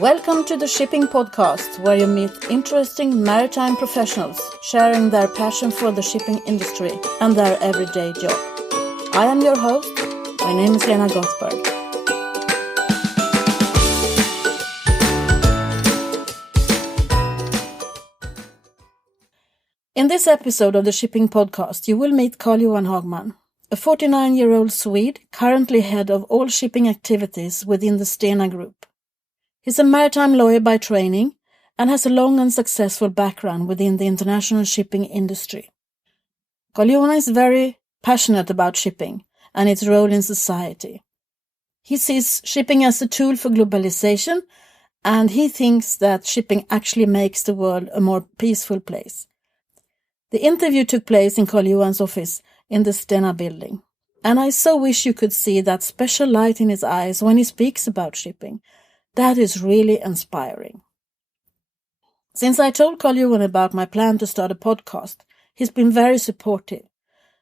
Welcome to the Shipping Podcast, where you meet interesting maritime professionals sharing their passion for the shipping industry and their everyday job. I am your host. My name is Lena Gothberg. In this episode of the Shipping Podcast, you will meet Carl-Johan Hagman, a 49-year-old Swede currently head of all shipping activities within the Stena Group. He's a maritime lawyer by training and has a long and successful background within the international shipping industry. Carl-Johan is very passionate about shipping and its role in society. He sees shipping as a tool for globalization, and he thinks that shipping actually makes the world a more peaceful place. The interview took place in Carl-Johan's office in the Stena building, and I so wish you could see that special light in his eyes when he speaks about shipping. That is really inspiring. Since I told Carl-Johan about my plan to start a podcast, he's been very supportive.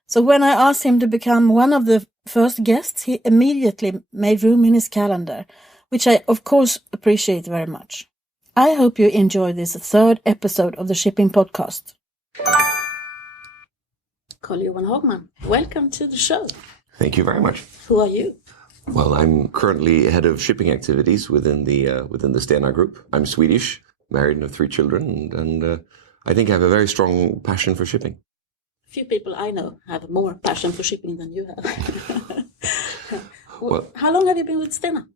So when I asked him to become one of the first guests, he immediately made room in his calendar, which I of course appreciate very much. I hope you enjoy this third episode of the Shipping Podcast. Carl-Johan Hagman, welcome to the show. Thank you very much. Who are you? Well, I'm currently head of shipping activities within the Stena Group. I'm Swedish, married and have 3 children, and I think I have a very strong passion for shipping. Few people I know have more passion for shipping than you have. Well, how long have you been with Stena?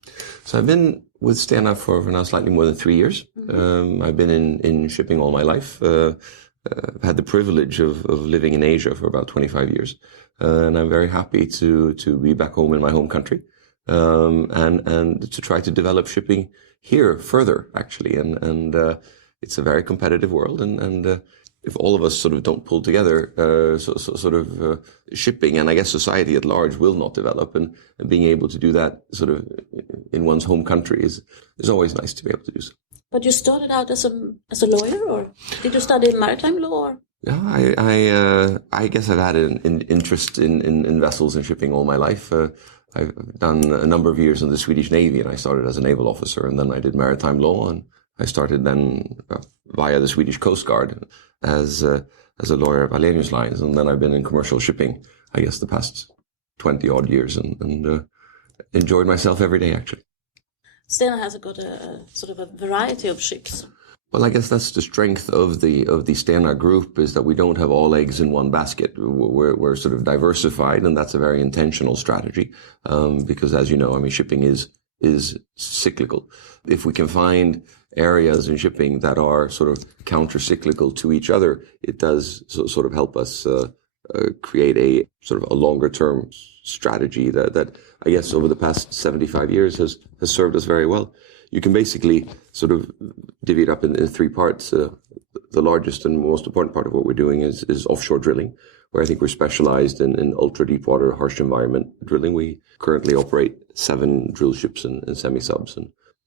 So I've been with Stena for now slightly more than 3 years. Mm-hmm. I've been in shipping all my life. I've had the privilege of living in Asia for about 25 years, and I'm very happy to be back home in my home country. And to try to develop shipping here further, actually. And it's a very competitive world. And if all of us sort of don't pull together, shipping and I guess society at large will not develop. And being able to do that sort of in one's home country is always nice to be able to do so. But you started out as a lawyer, or did you study maritime law? Or? Yeah, I guess I've had an interest in vessels and shipping all my life. I've done a number of years in the Swedish Navy, and I started as a naval officer, and then I did maritime law, and I started then via the Swedish Coast Guard as a lawyer at Wallenius Lines, and then I've been in commercial shipping, I guess, the past 20 odd years, and enjoyed myself every day, actually. Stena has got a sort of a variety of ships. Well, I guess that's the strength of the Stena Group, is that we don't have all eggs in one basket. We're sort of diversified, and that's a very intentional strategy. Because as you know, I mean, shipping is cyclical. If we can find areas in shipping that are sort of counter-cyclical to each other, it does sort of help us create a sort of a longer-term strategy that I guess over the past 75 years has served us very well. You can basically sort of divvy it up in 3 parts. The largest and most important part of what we're doing is offshore drilling, where I think we're specialized in ultra-deepwater, harsh environment drilling. We currently operate 7 drill ships and semi-subs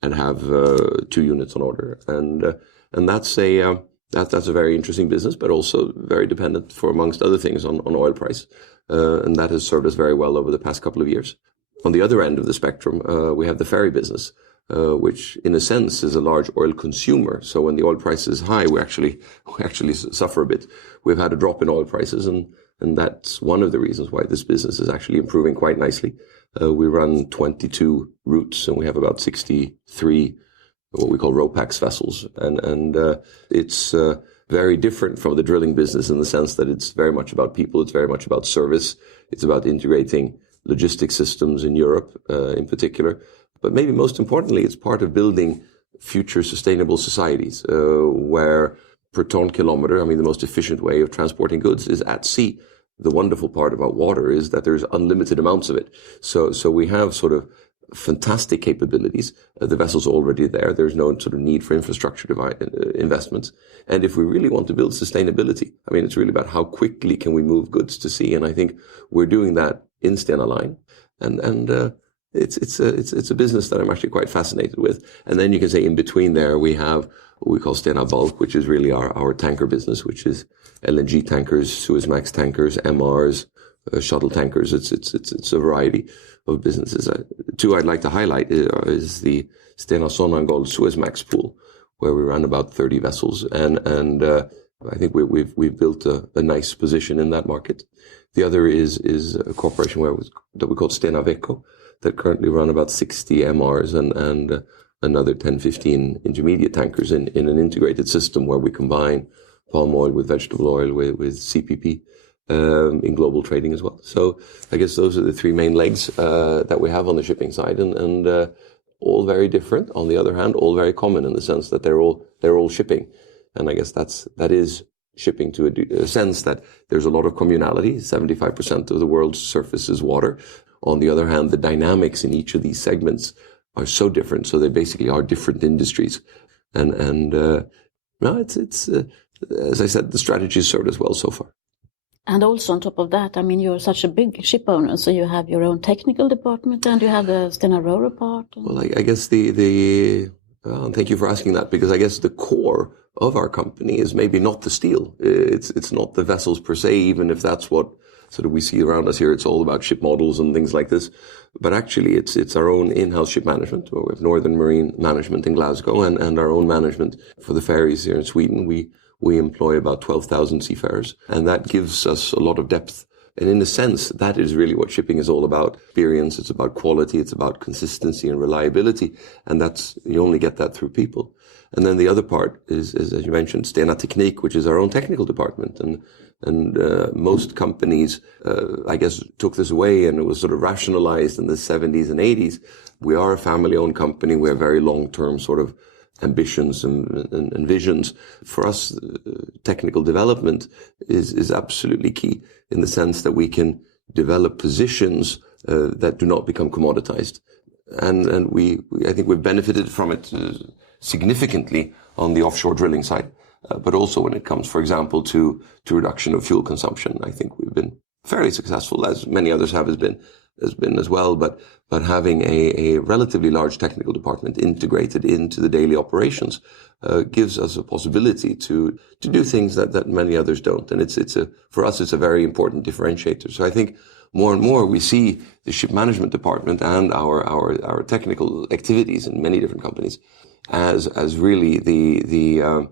and have 2 units on order. And that's a very interesting business, but also very dependent, for amongst other things, on oil price. And that has served us very well over the past couple of years. On the other end of the spectrum, we have the ferry business, which in a sense is a large oil consumer. So when the oil price is high, we actually suffer a bit. We've had a drop in oil prices, and that's one of the reasons why this business is actually improving quite nicely. We run 22 routes, and we have about 63 what we call RoPax vessels, and it's very different from the drilling business in the sense that it's very much about people, it's very much about service, it's about integrating logistics systems in Europe in particular. But maybe most importantly, it's part of building future sustainable societies where per ton kilometer, I mean, the most efficient way of transporting goods is at sea. The wonderful part about water is that there's unlimited amounts of it. So we have sort of fantastic capabilities. The vessel's already there. There's no sort of need for infrastructure investments. And if we really want to build sustainability, I mean, it's really about how quickly can we move goods to sea. And I think we're doing that in Stena Line. And it's a business that I'm actually quite fascinated with. And then you can say in between there, we have what we call Stena Bulk, which is really our tanker business, which is LNG tankers, Suezmax tankers, MRs, shuttle tankers. It's a variety of businesses. Two I'd like to highlight is the Stena Group Suezmax pool, where we run about 30 vessels, and I think we've built a nice position in that market. The other is a corporation that we call Stena Group, that currently run about 60 MRs and another 10-15 intermediate tankers in an integrated system where we combine palm oil with vegetable oil with CPP in global trading as well. So I guess those are the three main legs that we have on the shipping side, and all very different. On the other hand, all very common in the sense that they're all shipping. And I guess that is shipping to a sense that there's a lot of communality. 75% of the world's surface is water. On the other hand, the dynamics in each of these segments are so different. So they basically are different industries. And it's as I said, the strategy has served us well so far. And also on top of that, I mean, you're such a big ship owner, so you have your own technical department and you have the Stena Rower part. Well, I guess thank you for asking that, because I guess the core of our company is maybe not the steel. It's not the vessels per se, even if that's what sort of we see around us here. It's all about ship models and things like this. But actually, it's our own in-house ship management. We have Northern Marine Management in Glasgow and our own management for the ferries here in Sweden. We employ about 12,000 seafarers, and that gives us a lot of depth. And in a sense, that is really what shipping is all about. Experience, it's about quality, it's about consistency and reliability. And you only get that through people. And then the other part is as you mentioned, Stena Teknik, which is our own technical department. And most companies, I guess, took this away, and it was sort of rationalized in the 70s and 80s. We are a family-owned company. We have very long-term sort of ambitions and visions. For us, technical development is absolutely key in the sense that we can develop positions that do not become commoditized. And I think we've benefited from it significantly on the offshore drilling side, but also when it comes, for example, to reduction of fuel consumption. I think we've been fairly successful, as many others has been as well, but having a relatively large technical department integrated into the daily operations gives us a possibility to do things that many others don't. And for us, it's a very important differentiator. So I think more and more we see the ship management department and our technical activities in many different companies as really the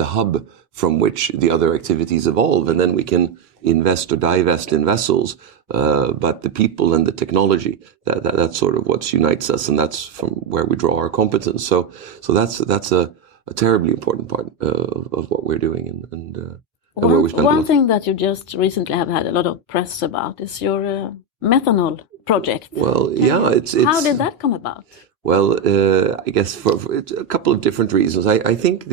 hub from which the other activities evolve, and then we can invest or divest in vessels. But the people and the technology, that's sort of what unites us, and that's from where we draw our competence. So that's a terribly important part of what we're doing, and where we spend one thing that you just recently have had a lot of press about is your methanol project. Well, yeah, it's how did that come about? Well, I guess for a couple of different reasons. I think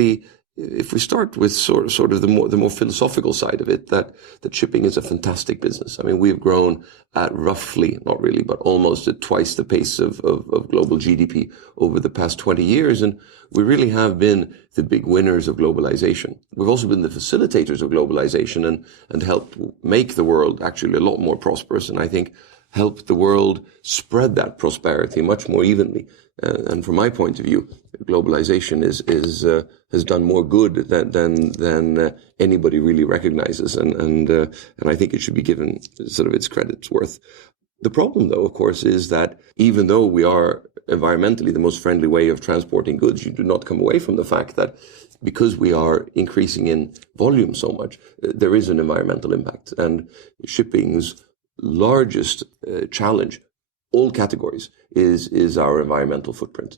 if we start with sort of the more philosophical side of it, that shipping is a fantastic business. I mean, we've grown at roughly, not really, but almost at twice the pace of global GDP over the past 20 years. And we really have been the big winners of globalization. We've also been the facilitators of globalization and helped make the world actually a lot more prosperous. And I think helped the world spread that prosperity much more evenly. And from my point of view, globalization has done more good than anybody really recognizes, and I think it should be given sort of its credit's worth. The problem, though, of course, is that even though we are environmentally the most friendly way of transporting goods, you do not come away from the fact that because we are increasing in volume so much, there is an environmental impact, and shipping's largest challenge, all categories, is our environmental footprint.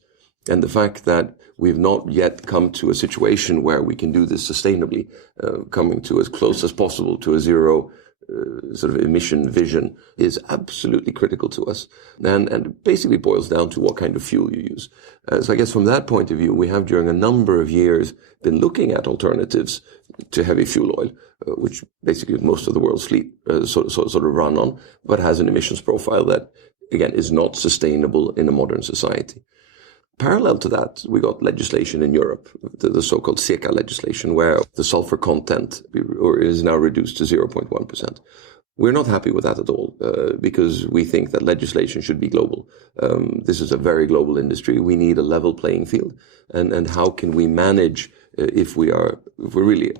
And the fact that we've not yet come to a situation where we can do this sustainably, coming to as close as possible to a zero sort of emission vision, is absolutely critical to us. And it basically boils down to what kind of fuel you use. So I guess from that point of view, we have during a number of years been looking at alternatives to heavy fuel oil, which basically most of the world's fleet sort of run on, but has an emissions profile that, again, is not sustainable in a modern society. Parallel to that, we got legislation in Europe, the so-called SECA legislation, where the sulfur content is now reduced to 0.1%. We're not happy with that at all, because we think that legislation should be global. This is a very global industry. We need a level playing field. And how can we manage if we're really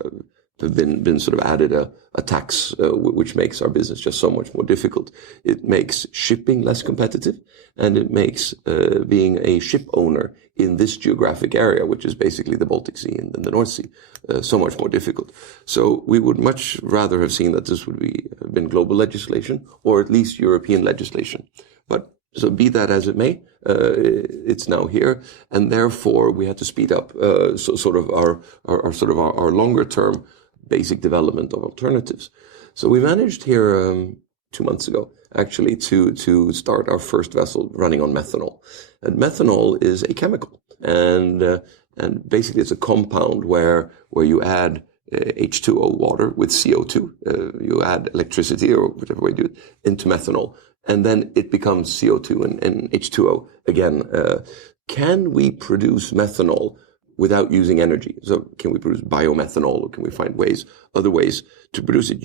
have been sort of added a tax, which makes our business just so much more difficult. It makes shipping less competitive, and it makes being a ship owner in this geographic area, which is basically the Baltic Sea and the North Sea, so much more difficult. So we would much rather have seen that this would been global legislation, or at least European legislation. But so be that as it may, it's now here, and therefore we had to speed up our longer term basic development of alternatives. So we managed here 2 months ago, actually, to start our first vessel running on methanol. And methanol is a chemical, and basically it's a compound where you add H2O water with CO2, you add electricity or whichever way you do it into methanol, and then it becomes CO2 and H2O again. Can we produce methanol without using energy? So can we produce biomethanol, or can we find other ways to produce it?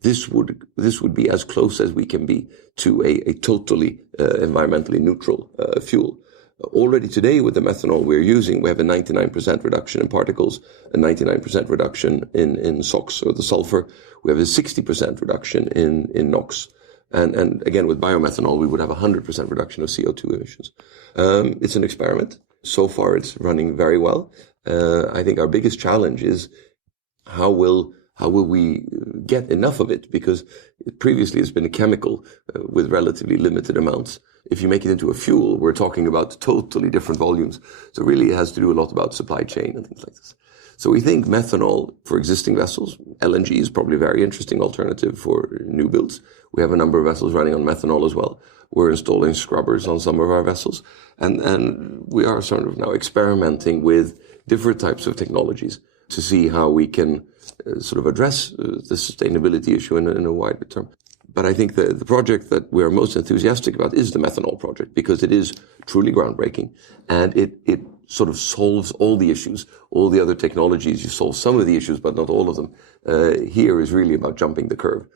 This would be as close as we can be to a totally environmentally neutral fuel. Already today with the methanol we're using, we have a 99% reduction in particles, a 99% reduction in SOx, or the sulfur. We have a 60% reduction in NOx. And again, with biomethanol, we would have a 100% reduction of CO2 emissions. It's an experiment. So far, it's running very well. I think our biggest challenge is how will we get enough of it? Because previously it's been a chemical with relatively limited amounts. If you make it into a fuel, we're talking about totally different volumes. So really it has to do a lot about supply chain and things like this. So we think methanol for existing vessels, LNG is probably a very interesting alternative for new builds. We have a number of vessels running on methanol as well. We're installing scrubbers on some of our vessels. And we are sort of now experimenting with different types of technologies to see how we can sort of address the sustainability issue in a wider term. But I think the project that we are most enthusiastic about is the methanol project, because it is truly groundbreaking, and it sort of solves all the issues. All the other technologies, you solve some of the issues, but not all of them. Here is really about jumping the curve.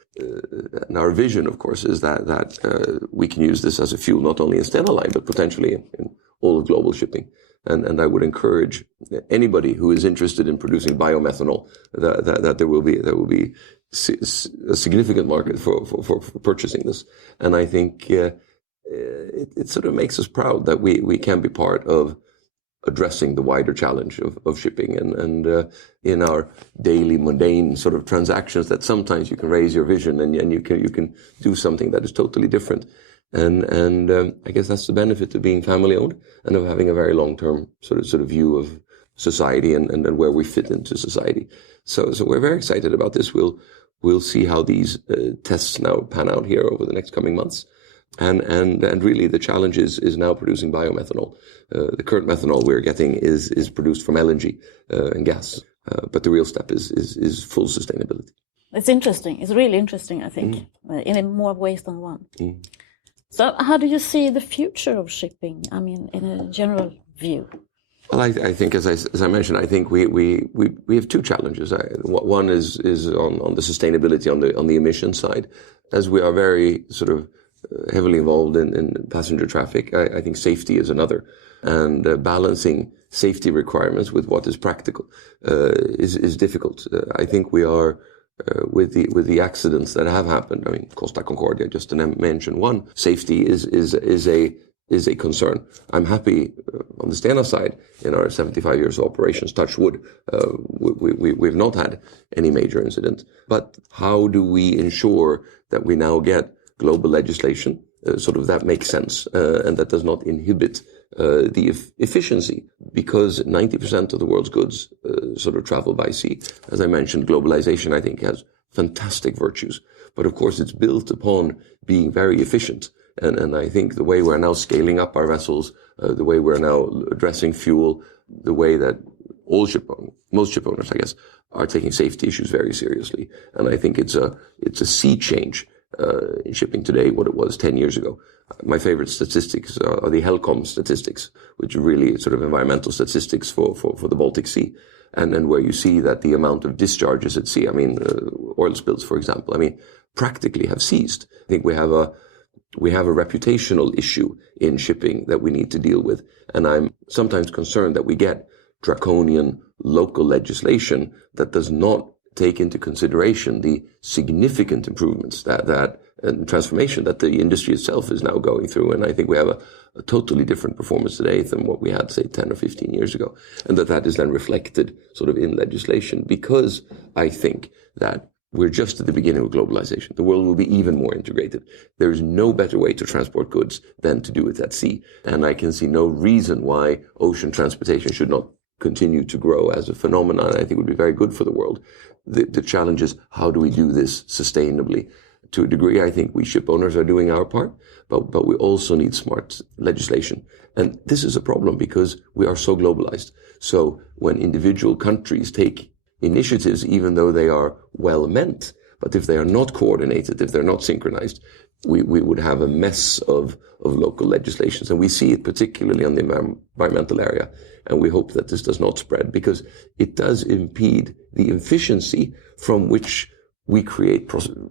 And our vision, of course, is that we can use this as a fuel not only in Stena Line, but potentially in all of global shipping. And I would encourage anybody who is interested in producing biomethanol that there will be a significant market for purchasing this. And I think it sort of makes us proud that we can be part of addressing the wider challenge of shipping and in our daily mundane sort of transactions, that sometimes you can raise your vision and you can do something that is totally different. And I guess that's the benefit of being family owned and of having a very long term sort of view of society and where we fit into society. So we're very excited about this. We'll see how these tests now pan out here over the next coming months. And really the challenge is now producing biomethanol. The current methanol we're getting is produced from LNG and gas. But the real step is full sustainability. It's interesting. It's really interesting, I think, in more ways than one. So how do you see the future of shipping? I mean, in a general view. Well, I think, as I mentioned, I think we have two challenges. One is on the sustainability on the emission side, as we are very sort of heavily involved in passenger traffic. I think safety is another, and balancing safety requirements with what is practical is difficult. I think we are with the accidents that have happened. I mean, Costa Concordia, just to mention one. Safety is a concern. I'm happy on the Stena side, in our 75 years of operations, touch wood, we've not had any major incident. But how do we ensure that we now get global legislation, sort of that makes sense, and that does not inhibit the efficiency, because 90% of the world's goods sort of travel by sea. As I mentioned, globalization, I think, has fantastic virtues. But of course, it's built upon being very efficient. And I think the way we're now scaling up our vessels, the way we're now addressing fuel, the way that most ship owners, I guess, are taking safety issues very seriously. And I think it's a sea change in shipping today, what it was 10 years ago. My favorite statistics are the HELCOM statistics, which are really sort of environmental statistics for the Baltic Sea. And where you see that the amount of discharges at sea, I mean, oil spills, for example, I mean, practically have ceased. I think we have a reputational issue in shipping that we need to deal with. And I'm sometimes concerned that we get draconian local legislation that does not take into consideration the significant improvements that and transformation that the industry itself is now going through. And I think we have a totally different performance today than what we had, say, 10 or 15 years ago. And that is then reflected sort of in legislation, because I think that we're just at the beginning of globalization. The world will be even more integrated. There is no better way to transport goods than to do it at sea. And I can see no reason why ocean transportation should not continue to grow as a phenomenon. I think it would be very good for the world. The challenge is, how do we do this sustainably? To a degree, I think we ship owners are doing our part, but we also need smart legislation. And this is a problem because we are so globalized. So when individual countries take initiatives, even though they are well meant, but if they are not coordinated, if they're not synchronized, we would have a mess of local legislations. And we see it particularly on the environmental area. And we hope that this does not spread, because it does impede the efficiency from which we create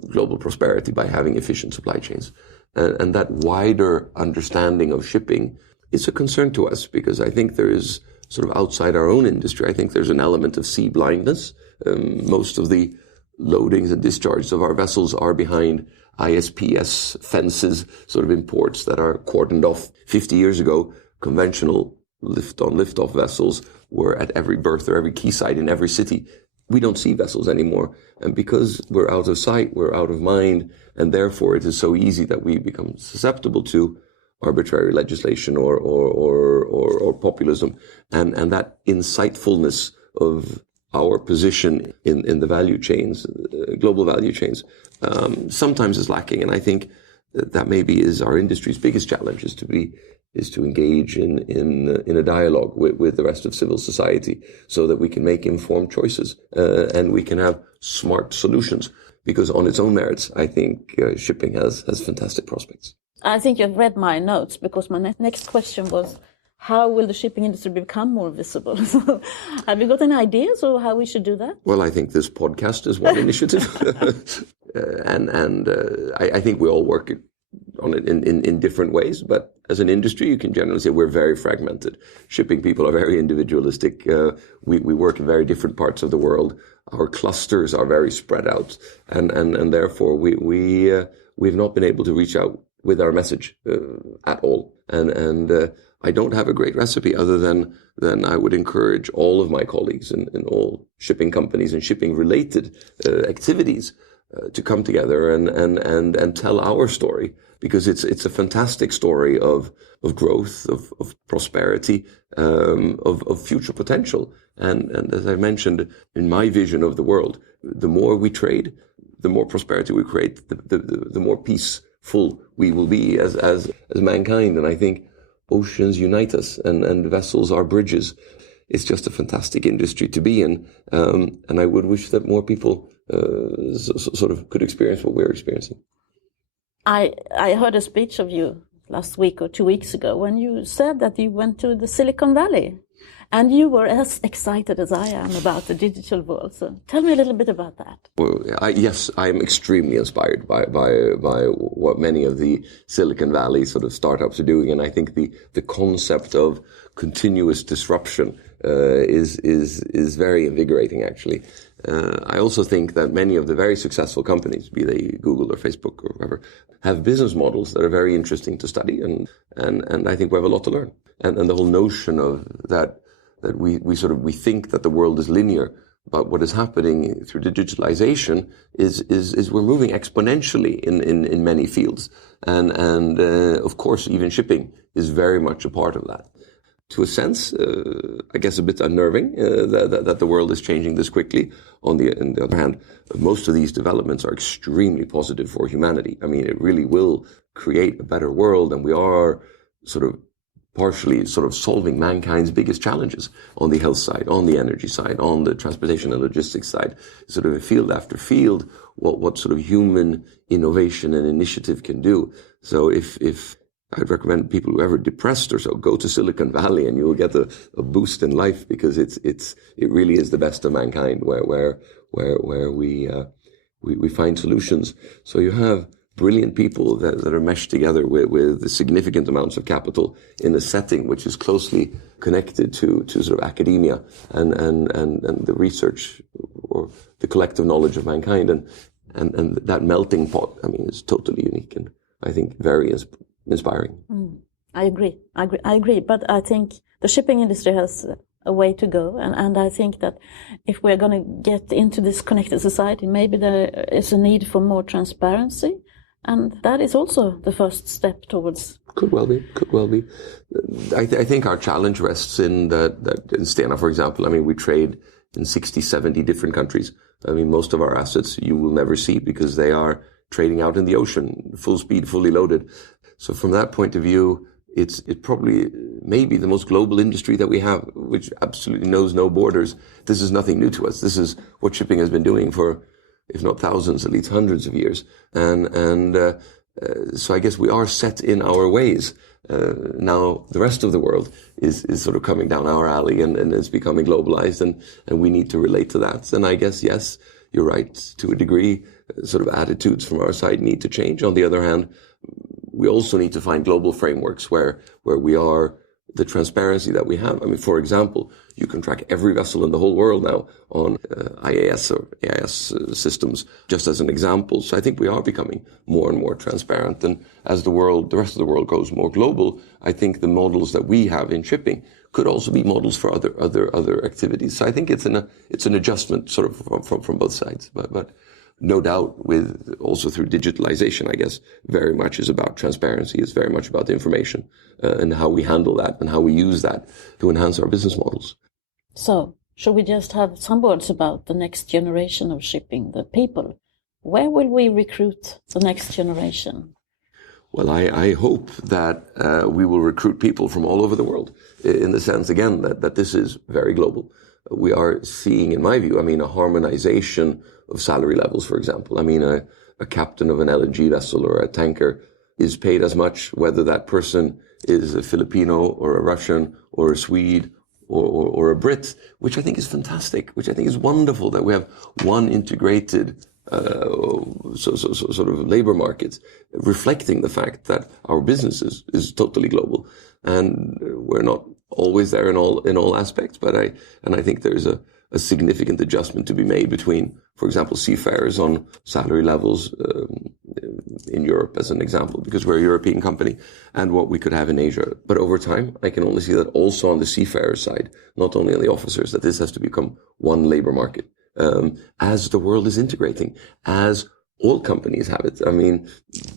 global prosperity by having efficient supply chains. And that wider understanding of shipping is a concern to us, because I think there is sort of outside our own industry, I think there's an element of sea blindness. Most of the loadings and discharges of our vessels are behind ISPS fences, sort of imports that are cordoned off. 50 years ago, conventional lift-on, lift-off vessels were at every berth or every quayside in every city. We don't see vessels anymore. And because we're out of sight, we're out of mind, and therefore it is so easy that we become susceptible to arbitrary legislation or populism. And that insightfulness of our position in the value chains, global value chains, sometimes is lacking. And I think that maybe is our industry's biggest challenge, is to engage in a dialogue with the rest of civil society, so that we can make informed choices and we can have smart solutions. Because on its own merits, I think shipping has fantastic prospects. I think you've read my notes, because my next question was, how will the shipping industry become more visible? So, have you got any ideas of how we should do that? Well, I think this podcast is one initiative, and I think we all work on it in different ways. But as an industry, you can generally say we're very fragmented. Shipping people are very individualistic. We work in very different parts of the world. Our clusters are very spread out, and therefore we've not been able to reach out with our message at all. And I don't have a great recipe other than I would encourage all of my colleagues in all shipping companies and shipping related activities to come together and tell our story, because it's a fantastic story of growth, of prosperity, of future potential. And as I mentioned, in my vision of the world, the more we trade, the more prosperity we create, the more peaceful we will be as mankind. And I think oceans unite us, and vessels are bridges. It's just a fantastic industry to be in. And I would wish that more people sort of could experience what we're experiencing. I heard a speech of you last week or 2 weeks ago when you said that you went to the Silicon Valley, and you were as excited as I am about the digital world. So tell me a little bit about that. Well, yes, I am extremely inspired by what many of the Silicon Valley sort of startups are doing. And I think the concept of continuous disruption is very invigorating, actually. I also think that many of the very successful companies, be they Google or Facebook or whoever, have business models that are very interesting to study, and I think we have a lot to learn. And the whole notion of that we think that the world is linear, but what is happening through digitalization is we're moving exponentially in many fields, and of course even shipping is very much a part of that. To a sense, I guess a bit unnerving that the world is changing this quickly. On the other hand, most of these developments are extremely positive for humanity. I mean, it really will create a better world, and we are sort of partially sort of solving mankind's biggest challenges on the health side, on the energy side, on the transportation and logistics side, sort of field after field, what sort of human innovation and initiative can do. So if I'd recommend people who are ever depressed or so, go to Silicon Valley and you will get a boost in life, because it really is the best of mankind where we find solutions. So you have brilliant people that are meshed together with significant amounts of capital in a setting which is closely connected to sort of academia and the research or the collective knowledge of mankind. And that melting pot, I mean, is totally unique and I think very inspiring. I agree. But I think the shipping industry has a way to go. And I think that if we're going to get into this connected society, maybe there is a need for more transparency. And that is also the first step towards. Could well be. I think our challenge rests in that in Stena, for example, I mean, we trade in 60, 70 different countries. I mean, most of our assets you will never see because they are trading out in the ocean, full speed, fully loaded. So from that point of view, it probably maybe the most global industry that we have, which absolutely knows no borders. This is nothing new to us. This is what shipping has been doing for, if not thousands, at least hundreds of years. So I guess we are set in our ways. Now the rest of the world is sort of coming down our alley and is becoming globalized and we need to relate to that. And I guess, yes, you're right, to a degree, sort of attitudes from our side need to change. On the other hand, we also need to find global frameworks where we are the transparency that we have. I mean, for example, you can track every vessel in the whole world now on IAS or AIS systems, just as an example. So I think we are becoming more and more transparent. And as the rest of the world goes more global, I think the models that we have in shipping could also be models for other activities. So I think it's an adjustment sort of from both sides. But no doubt with also through digitalization, I guess, very much is about transparency. It's very much about the information and how we handle that and how we use that to enhance our business models. So, should we just have some words about the next generation of shipping, the people? Where will we recruit the next generation? Well, I hope that we will recruit people from all over the world in the sense, again, that this is very global. We are seeing, in my view, I mean, a harmonization of salary levels, for example. I mean, a captain of an LNG vessel or a tanker is paid as much, whether that person is a Filipino or a Russian or a Swede or a Brit, which I think is fantastic, which I think is wonderful that we have one integrated sort of labor market reflecting the fact that our business is totally global. And we're not always there in all aspects, but I think there's a significant adjustment to be made between, for example, seafarers on salary levels in Europe, as an example, because we're a European company, and what we could have in Asia. But over time, I can only see that also on the seafarer side, not only on the officers, that this has to become one labor market as the world is integrating, as all companies have it. I mean,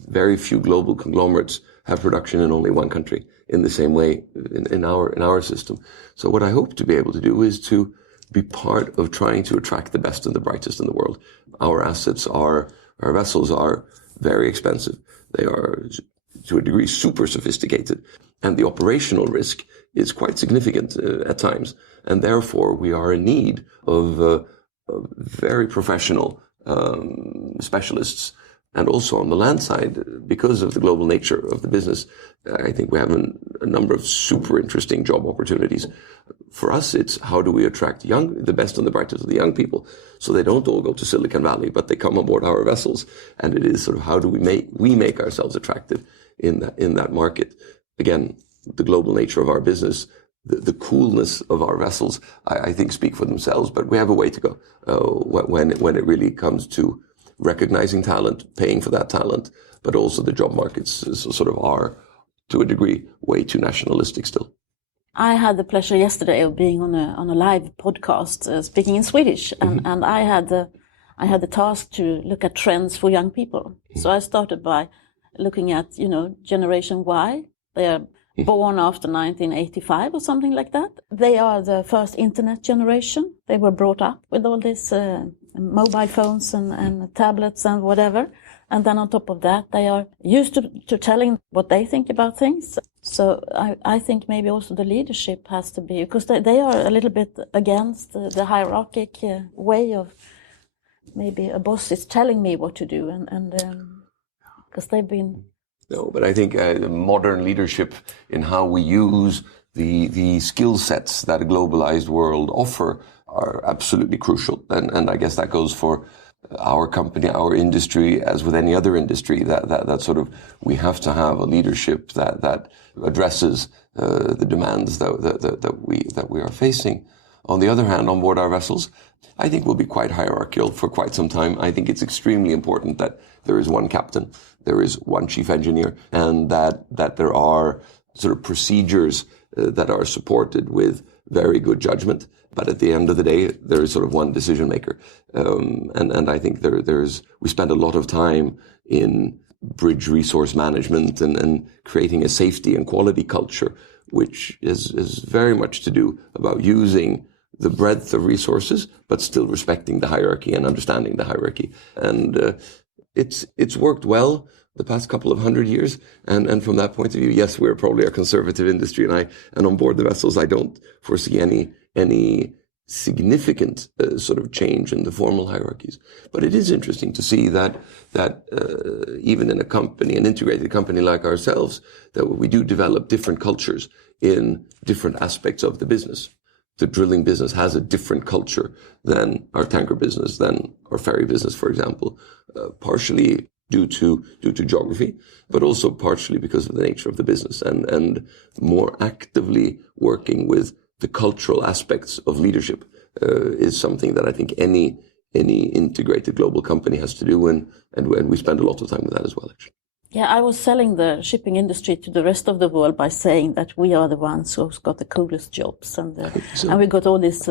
very few global conglomerates have production in only one country in the same way in our system. So what I hope to be able to do is to be part of trying to attract the best and the brightest in the world. Our vessels are very expensive. They are, to a degree, super sophisticated. And the operational risk is quite significant at times. And therefore, we are in need of very professional specialists. And also on the land side, because of the global nature of the business, I think we have a number of super interesting job opportunities. For us, it's how do we attract the best and the brightest of the young people, so they don't all go to Silicon Valley, but they come aboard our vessels. And it is sort of how do we make ourselves attractive in that market. Again, the global nature of our business, the coolness of our vessels, I think speak for themselves. But we have a way to go when it really comes to recognizing talent, paying for that talent, but also the job markets sort of are, to a degree, way too nationalistic still. I had the pleasure yesterday of being on a live podcast speaking in Swedish, and I had the task to look at trends for young people. So I started by looking at Generation Y. They are born after 1985 or something like that. They are the first internet generation. They were brought up with all this mobile phones and tablets and whatever. And then on top of that, they are used to telling what they think about things. So I think maybe also the leadership has to be, because they are a little bit against the hierarchic way of maybe a boss is telling me what to do. And because they've been... No, but I think modern leadership in how we use the skill sets that a globalized world offer are absolutely crucial. And I guess that goes for our company, our industry, as with any other industry, that sort of, we have to have a leadership that addresses the demands that we are facing. On the other hand, on board our vessels, I think we'll be quite hierarchical for quite some time. I think it's extremely important that there is one captain, there is one chief engineer, and that there are sort of procedures that are supported with very good judgment. But at the end of the day, there is sort of one decision maker. And I think we spend a lot of time in bridge resource management and creating a safety and quality culture, which is very much to do about using the breadth of resources, but still respecting the hierarchy and understanding the hierarchy. And it's worked well the past couple of 100 years. And from that point of view, yes, we're probably a conservative industry, and on board the vessels, I don't foresee any significant sort of change in the formal hierarchies. But it is interesting to see that even in an integrated company like ourselves, that we do develop different cultures in different aspects of the business. The drilling business has a different culture than our tanker business, than our ferry business, for example, partially due to geography, but also partially because of the nature of the business and more actively working with the cultural aspects of leadership is something that I think any integrated global company has to do, and we spend a lot of time with that as well, actually. Yeah, I was selling the shipping industry to the rest of the world by saying that we are the ones who's got the coolest jobs, and we got all these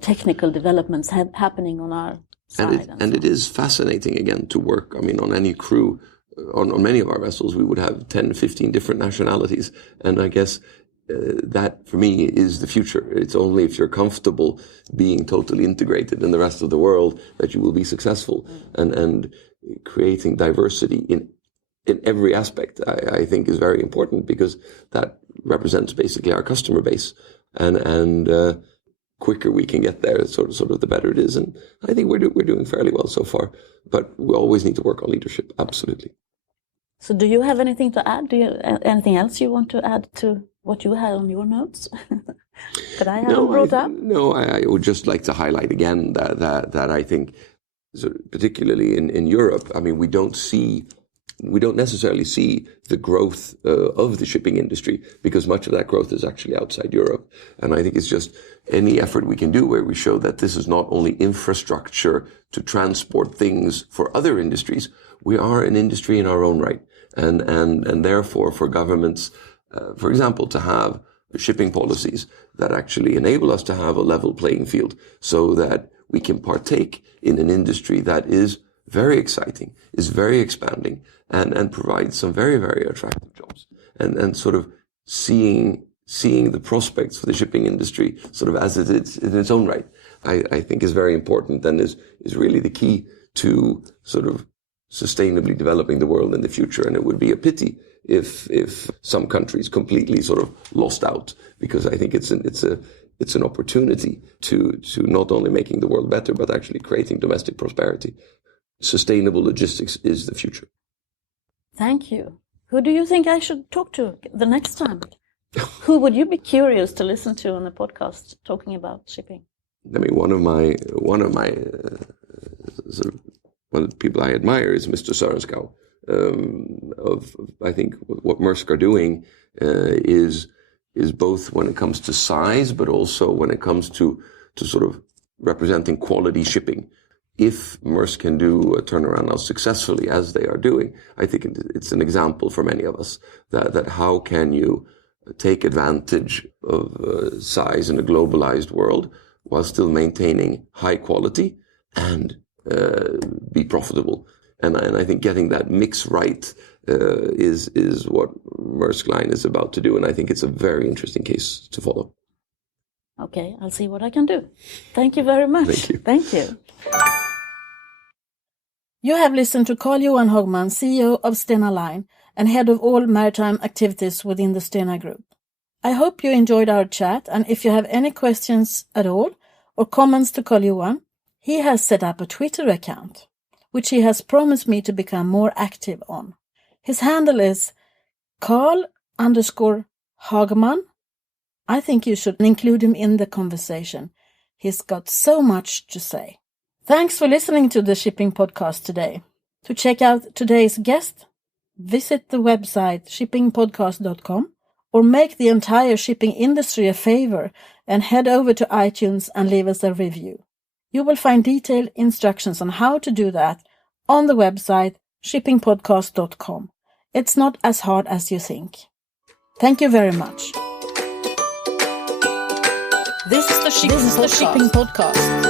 technical developments happening on our side. And it is fascinating, again, to work. I mean, on any crew, on many of our vessels, we would have 10, 15 different nationalities. And I guess that, for me, is the future. It's only if you're comfortable being totally integrated in the rest of the world that you will be successful. And creating diversity in every aspect, I think, is very important, because that represents basically our customer base. And quicker we can get there, sort of the better it is. And I think we're doing fairly well so far. But we always need to work on leadership, absolutely. So do you have anything to add? Anything else you want to add to what you had on your notes? That I haven't brought up? No, I would just like to highlight again that I think, particularly in Europe, I mean, we don't necessarily see the growth of the shipping industry, because much of that growth is actually outside Europe. And I think it's just any effort we can do where we show that this is not only infrastructure to transport things for other industries, we are an industry in our own right. And therefore, for governments, for example, to have shipping policies that actually enable us to have a level playing field, so that we can partake in an industry that is very exciting, is very expanding, and provides some very, very attractive jobs. And sort of seeing the prospects for the shipping industry sort of as it is in its own right, I think is very important, and is really the key to sort of sustainably developing the world in the future. And it would be a pity if some countries completely sort of lost out, because I think it's an opportunity to not only making the world better, but actually creating domestic prosperity. Sustainable logistics is the future. Thank you. Who do you think I should talk to the next time? Who would you be curious to listen to on the podcast talking about shipping? I mean, one of my sort of people I admire is Mr. Sørenskov. I think what Maersk are doing is both when it comes to size, but also when it comes to sort of representing quality shipping. If Maersk can do a turnaround now successfully, as they are doing, I think it's an example for many of us that how can you take advantage of size in a globalized world while still maintaining high quality and be profitable. And I think getting that mix right is what Maersk Line is about to do. And I think it's a very interesting case to follow. Okay, I'll see what I can do. Thank you very much. Thank you. Thank you. You have listened to Carl-Johan Hagman, CEO of Stena Line and head of all maritime activities within the Stena Group. I hope you enjoyed our chat, and if you have any questions at all or comments to Carl-Johan, he has set up a Twitter account, which he has promised me to become more active on. His handle is Carl_Hagman. I think you should include him in the conversation. He's got so much to say. Thanks for listening to the Shipping Podcast today. To check out today's guest, visit the website shippingpodcast.com or make the entire shipping industry a favor and head over to iTunes and leave us a review. You will find detailed instructions on how to do that on the website shippingpodcast.com. It's not as hard as you think. Thank you very much. This is the Shipping Podcast.